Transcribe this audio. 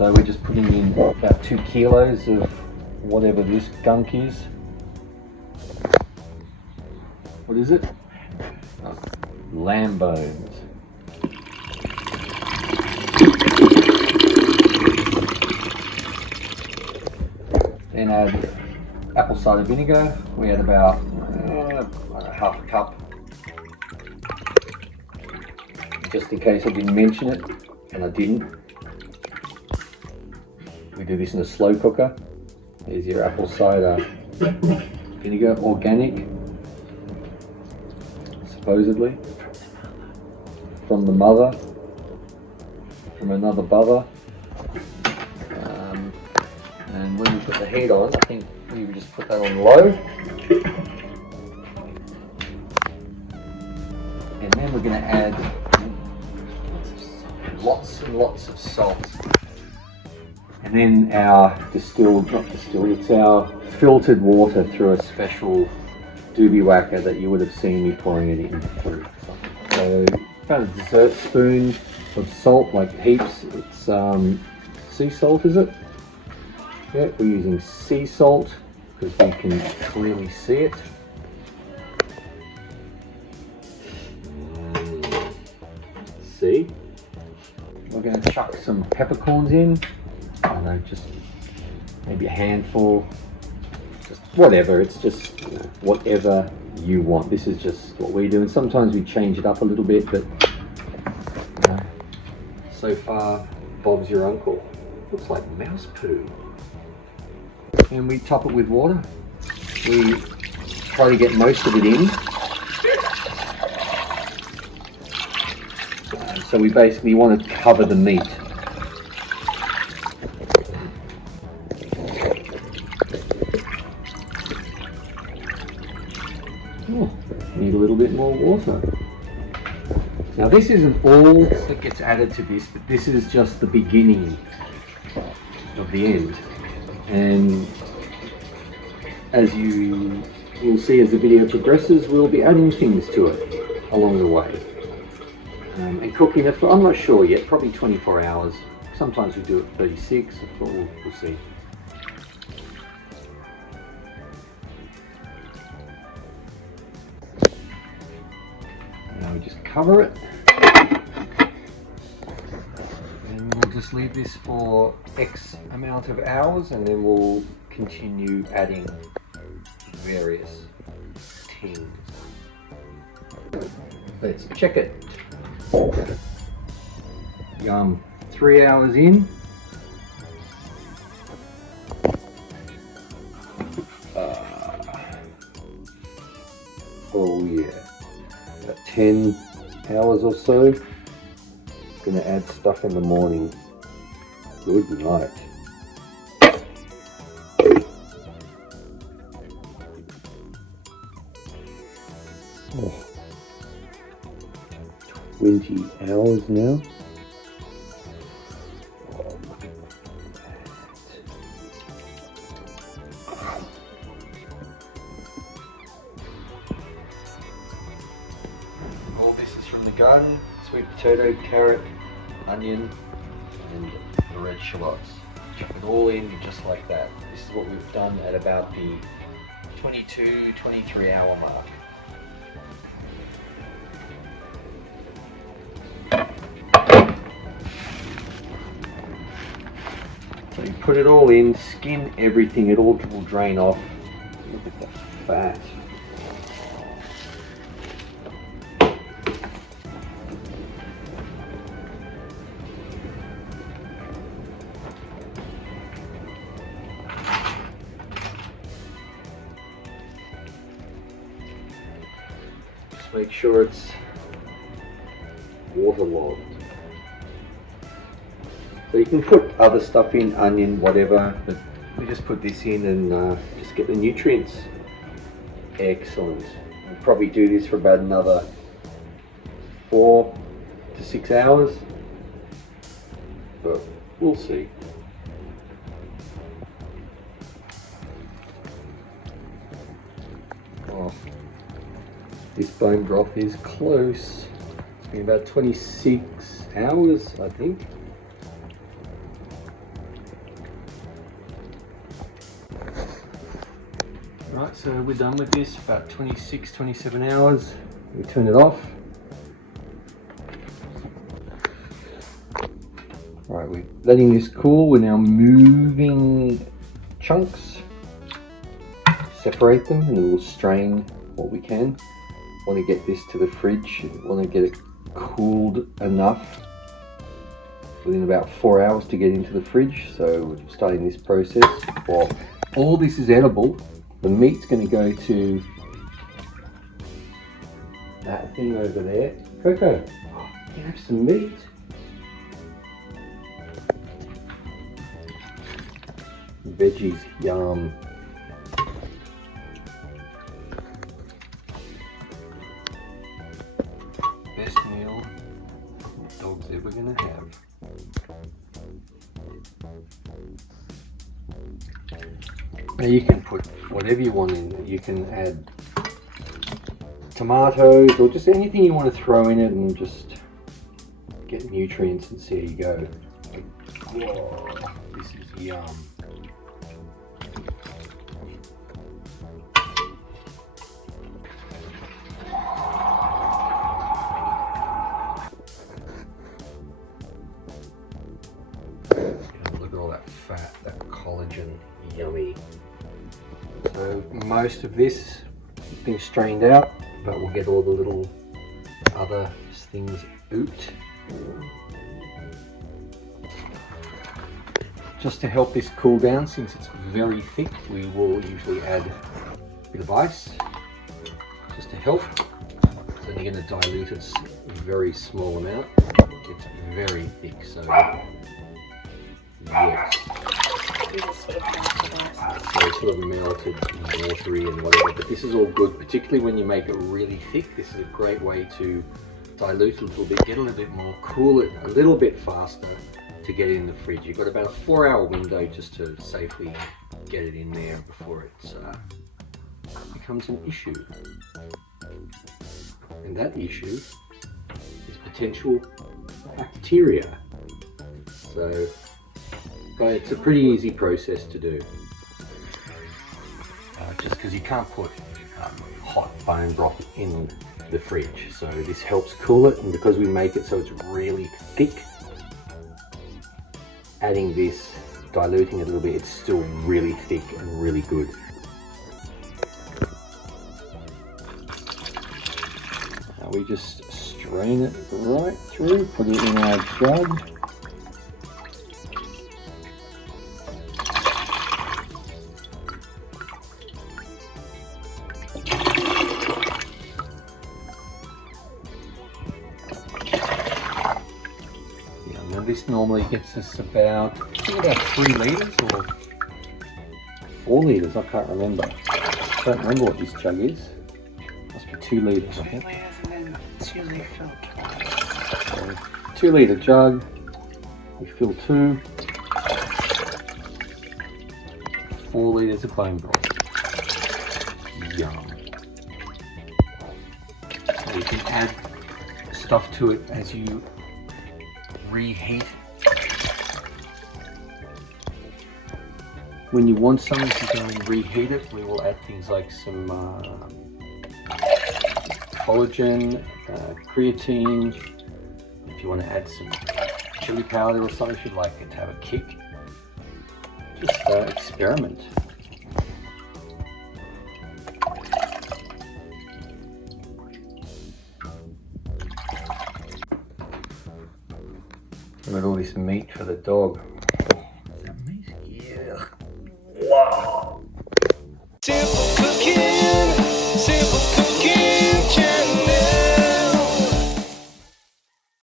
So we're just putting in about 2 kilos of whatever this gunk is. What is it? Oh, lamb bones. Then add apple cider vinegar. We add about half a cup. Just in case I didn't mention it, and I didn't. We do this in a slow cooker. There's your apple cider vinegar, organic, supposedly, from the mother, from another brother. And when we put the heat on, I think we would just put that on low. And then we're going to add lots and lots of salt. And then our it's our filtered water through a special doobie whacker that you would have seen me pouring it in through. So about a dessert spoon of salt, like heaps. It's sea salt, is it? Yeah, we're using sea salt because we can clearly see it. See? We're going to chuck some peppercorns in. I don't know, just maybe a handful, just whatever. It's just, you know, whatever you want. This is just what we do, and sometimes we change it up a little bit, but so far, Bob's your uncle. Looks like mouse poo. And we top it with water. We try to get most of it in. So we basically want to cover the meat. Oh, need a little bit more water. Now this isn't all that gets added to this, but this is just the beginning of the end. And as you will see as the video progresses, we'll be adding things to it along the way. And cooking it for, I'm not sure yet, probably 24 hours. Sometimes we do it 36, but we'll see. Now we just cover it. And we'll just leave this for X amount of hours, and then we'll continue adding various things. Let's check it. 3 hours in. Oh yeah, about 10 hours or so. Gonna add stuff in the morning. Good night. Oh. 20 hours now. Oh, look at that. All this is from the garden. Sweet potato, carrot, onion, and the red shallots. Chuck it all in just like that. This is what we've done at about the 22-23 hour mark. So you put it all in, skin everything, it all will drain off. Look at the fat. Just make sure it's waterlogged. So you can put other stuff in, onion, whatever, but we just put this in and just get the nutrients. Excellent. We'll probably do this for about another 4 to 6 hours, but we'll see. Oh, this bone broth is close. It's been about 26 hours, I think. Alright, so we're done with this, about 26, 27 hours. We turn it off. Alright, we're letting this cool. We're now moving chunks, separate them, and then we'll strain what we can. Want to get this to the fridge, want to get it cooled enough within about 4 hours to get into the fridge. So we're starting this process. While all this is edible, the meat's going to go to that thing over there. Coco, you can have some meat. Veggies, yum. Best meal the dog's ever gonna have. Now you can put whatever you want in. You can add tomatoes or just anything you want to throw in it and just get nutrients and see how you go. Whoa, this is yum. Look at all that fat, that collagen, yummy. So most of this has been strained out, but we'll get all the little other things out. Just to help this cool down, since it's very thick, we will usually add a bit of ice, just to help. So you're going to dilute it a very small amount. It's very thick, so yes. So it's sort of melted and watery and whatever, but this is all good, particularly when you make it really thick. This is a great way to dilute a little bit, get a little bit more, cool it a little bit faster to get it in the fridge. You've got about a 4-hour window just to safely get it in there before it becomes an issue. And that issue is potential bacteria. So, but it's a pretty easy process to do. Just because you can't put hot bone broth in the fridge. So this helps cool it, and because we make it so it's really thick, adding this, diluting it a little bit, it's still really thick and really good. Now we just strain it right through, put it in our jug. This normally gets us about 3 litres or 4 litres, I can't remember. I don't remember what this jug is. Must be 2 litres, I think. It's usually filled. So, 2 litre jug, we fill 2. 4 litres of bone broth. Yum. So you can add stuff to it as you reheat. When you want something to go and reheat it, we will add things like some collagen, creatine. If you want to add some chili powder or something, if you'd like it to have a kick, just experiment. Look at all this meat for the dog. Is that meat? Yeah. Wow.